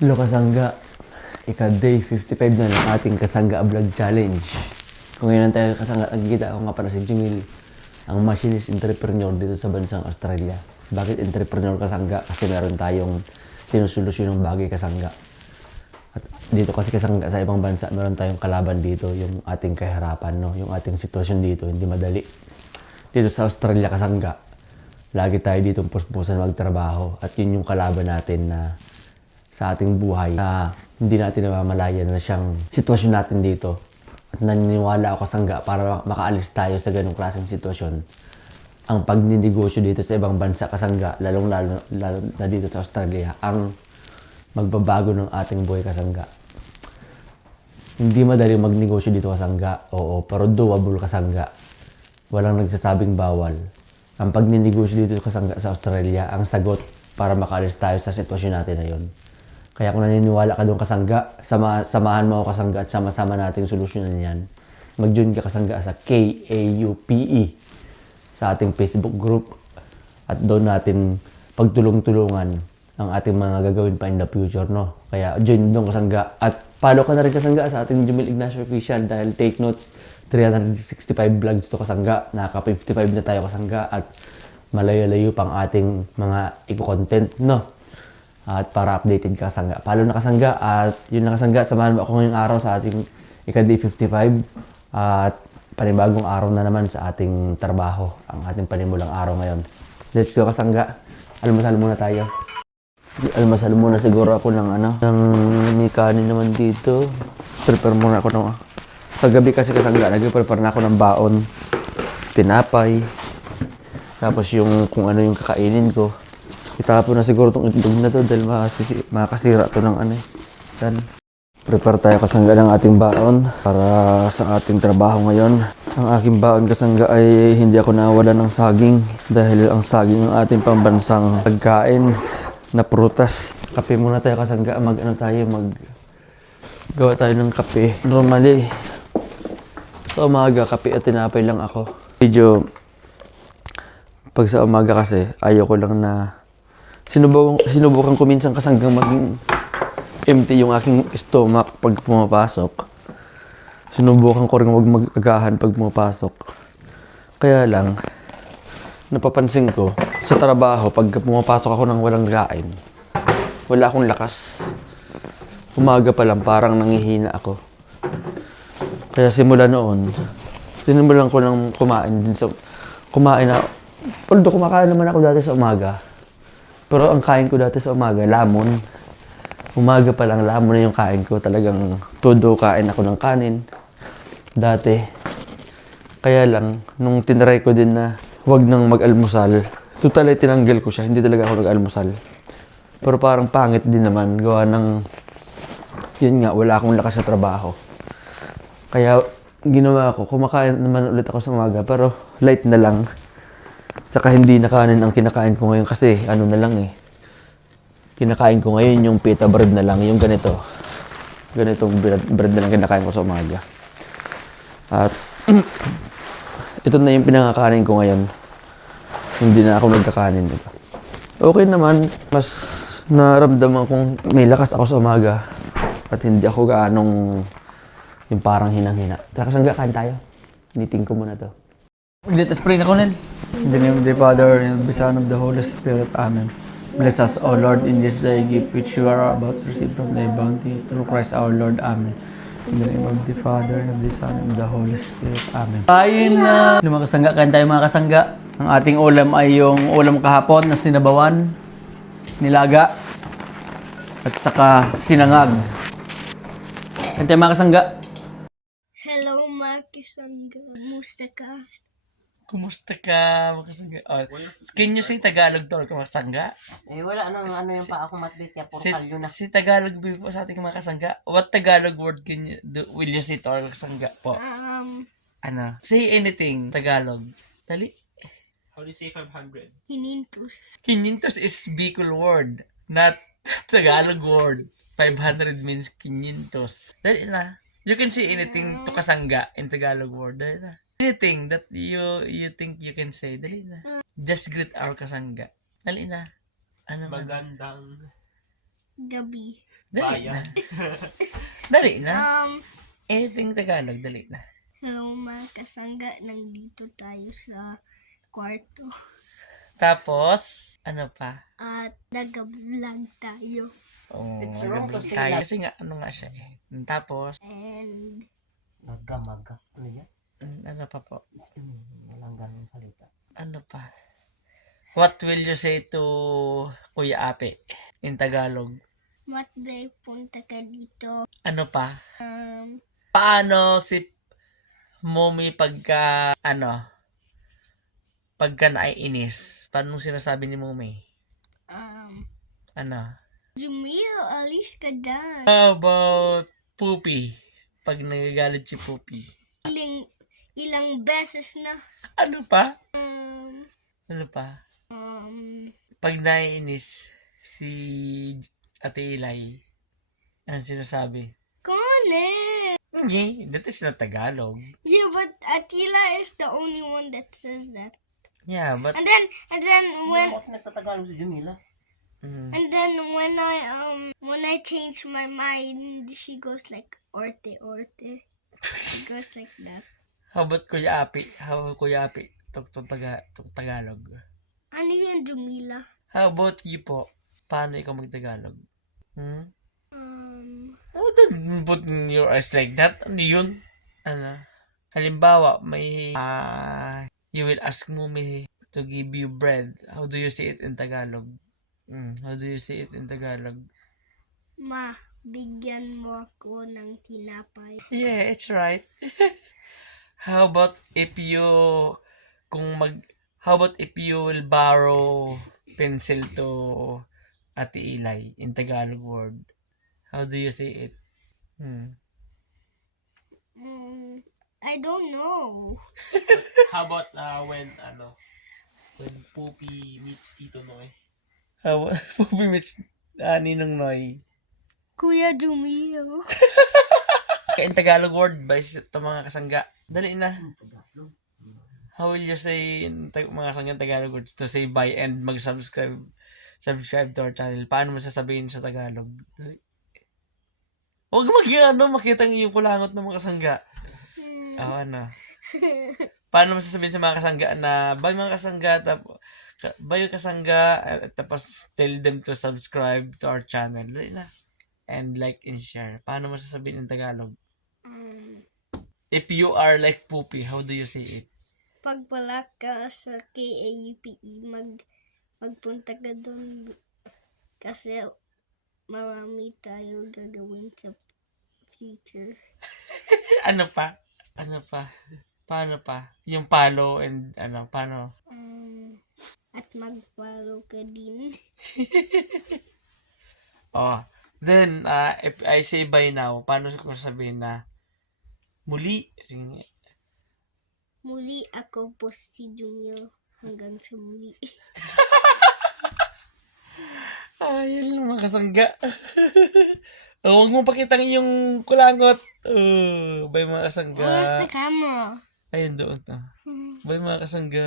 Hello kasangga, ika-day 55 na ng ating Kasangga Vlog Challenge. Kung ngayon tayo kasangga, nagkikita ako nga pala si Jumil, ang machinist entrepreneur dito sa bansang Australia. Bakit entrepreneur kasangga? Kasi meron tayong sinusolusyon ng bagay kasangga. At dito kasi kasangga sa ibang bansa, meron tayong kalaban dito, yung ating kahirapan, no? Yung ating sitwasyon dito, hindi madali. Dito sa Australia kasangga, lagi tayo dito puspusan magtrabaho at yun yung kalaban natin na sa ating buhay na hindi natin namamalayan na siyang sitwasyon natin dito. At naniniwala ako kasangga para makaalis tayo sa ganong klaseng sitwasyon. Ang pagninegosyo dito sa ibang bansa kasangga, lalo na dito sa Australia, ang magbabago ng ating buhay kasangga. Hindi madali magnegosyo dito kasangga, oo, pero doable kasangga. Walang nagsasabing bawal. Ang pagninegosyo dito kasangga sa Australia, ang sagot para makaalis tayo sa sitwasyon natin na yun. Kaya kung naniniwala ka doon kasangga, samahan mo ako kasangga at sama-sama nating solusyonan yan. Mag-join ka kasangga sa KAUPE sa ating Facebook group at doon natin pagtulong-tulungan ang ating mga gagawin pa in the future, no? Kaya join doon kasangga at follow ka na rin kasangga sa ating Jumil Ignacio Official dahil take note, 365 vlogs to kasangga, naka-55 na tayo kasangga at malayo-layo pang ating mga i-content, no? At para updated ka kasangga. Follow na kasangga at yun na kasangga. Samahan mo ako ngayong araw sa ating ika-day 55 at panibagong araw na naman sa ating trabaho. Ang ating panimulang araw ngayon. Let's go kasangga. Almasal muna tayo. Almasal muna siguro ako ng may kanin naman dito. Prepare muna ako ng sa gabi kasi kasangga. Nag-prepare na ako ng baon. Tinapay. Tapos yung kung ano yung kakainin ko. Itapon na siguro itong itlog na to dahil makakasira to ng Yan. Prepare tayo kasangga ng ating baon para sa ating trabaho ngayon. Ang aking baon kasangga ay hindi ako nawala ng saging dahil ang saging ang ating pambansang pagkain na prutas. Kape muna tayo kasangga. Gawa tayo ng kape. Normally, sa umaga, kape at tinapay lang ako. Pag sa umaga kasi, ayoko lang na sinubukan ko minsan kasanggang maging empty yung aking stomach pag pumapasok. Sinubukan ko rin mag-agahan pag pumapasok. Kaya lang, napapansin ko sa trabaho, pag pumapasok ako ng walang kain, wala akong lakas. Umaga pa lang, parang nangihina ako. Kaya simulan ko ng kumain na. Although kumakain naman ako dati sa umaga. Pero ang kain ko dati sa umaga, lamon. Umaga pa lang, lamon na yung kain ko. Talagang todo kain ako ng kanin. Dati. Kaya lang, nung tinry ko din na huwag nang mag-almusal, totally tinanggal ko siya. Hindi talaga ako nag-almusal. Pero parang pangit din naman. Gawa ng, yun nga, wala akong lakas sa trabaho. Kaya ginawa ko, kumakain naman ulit ako sa umaga. Pero light na lang. Saka hindi na kanin ang kinakain ko ngayon kasi kinakain ko ngayon yung pita bread na lang, yung ganitong bread na lang kinakain ko sa umaga. At ito na yung pinangakanin ko ngayon. Hindi na ako nagkakanin. Okay naman, mas naramdaman kong may lakas ako sa umaga at hindi ako gaanong yung parang hinang-hina. Tara kasangga, kain tayo. Meeting ko muna to. Let us pray na Colonel. In the name of the Father, and of the Son, and of the Holy Spirit. Amen. Bless us, O Lord, in this thy gift which you are about to receive from thy bounty. Through Christ our Lord. Amen. In the name of the Father, and of the Son, and of the Holy Spirit. Amen. Kain na! Mga kasangga, kain tayo mga kasangga. Ang ating ulam ay yung ulam kahapon na sinabawan, nilaga, at saka sinangag. Kain tayo mga kasangga. Hello, Makisangga. Kumusta ka? Kumusta ka, mga kasangga? Can you say Tagalog to, mga kasangga? Wala ano yung pa ako matbit kaya puro kalyo na. Si Tagalog po sa ating mga kasangga. What Tagalog word will you say to our kasangga po? Say anything, Tagalog. Dali. How do you say 500? Hinintus. Quinientos is Bicol word, not Tagalog word. 500 means quinientos. Dali na. You can say anything to kasangga in Tagalog word. Dali na. Anything that you think you can say. Dali na. Just greet our kasangga. Dali na. Ano man? Magandang Gabi. Dali na. Bayan. Dali na. Um, Anything Tagalog, dali na. hello mga kasangga, nandito tayo sa kwarto. Tapos, ano pa? At nag-vlog tayo. Oh, It's wrong to gabi say tayo. that. Kasi nga, ano nga siya eh. Tapos, And Maga. Ano yan? ano pa po? Walang ganong salita. Ano pa? What will you say to Kuya Ape in Tagalog? Matbay, punta ka dito. Ano pa? Um, Paano si Mommy pagka, pagka naiinis? Paano sinasabi ni Mommy? Ano? Jumil, alis ka dyan. How about Poopy? Pag nagagalit si Poopy. Ilang beses na. Ano pa? Um, Ano pa? um, Pag naiinis si Ate Ilay, ano sinasabi? Connor! Hindi, that is not Tagalog. Yeah, but Attila is the only one that says that. Yeah, but... And then when Kasi nagtatagalog si Jumila. and then when I change my mind, she goes like orte orte. She goes like that. How about Kuya Api? How Kuya Api? Tagalog. Ano yun, Jumila? How about you po? Paano ikaw magtagalog? How don't put your eyes like that? Ano yun? Ano? Halimbawa, may you will ask mommy to give you bread. How do you say it in Tagalog? How do you say it in Tagalog? Ma, bigyan mo ako ng tinapay. Yeah, it's right. How about if you will borrow pencil to Ate Ilay in Tagalog word? How do you say it? I don't know. How about when Poopy meets Tito Noy? How Poopy meets Ninong Noy? Kuya Jumil. In Tagalog word ba ito mga kasangga? Dali na. How will you say in mga kasangga Tagalog words to say bye and mag-subscribe to our channel? Paano mo sasabihin sa Tagalog? Huwag makita ang iyong kulangot ng mga kasangga. Ano? Paano mo sasabihin sa mga kasangga na bye mga kasangga, bye kasangga, tapos tell them to subscribe to our channel. Dali na. And like and share. Paano mo sasabihin in Tagalog? If you are like Poopy, how do you say it? Pagpala ka sa KAUPE, magpunta ka doon kasi marami tayo gagawin sa future. Ano pa? Paano pa? Yung follow and paano? At mag-follow ka din. Then, if I say bye now, paano ko sabihin na muli? Muli ako po si Jumil. Hanggang sa muli. Yan lang mga kasangga. Huwag mo pakita ng iyong kulangot. Bye mga kasangga. Where's the camera? Ayun doon. Bye mga kasangga.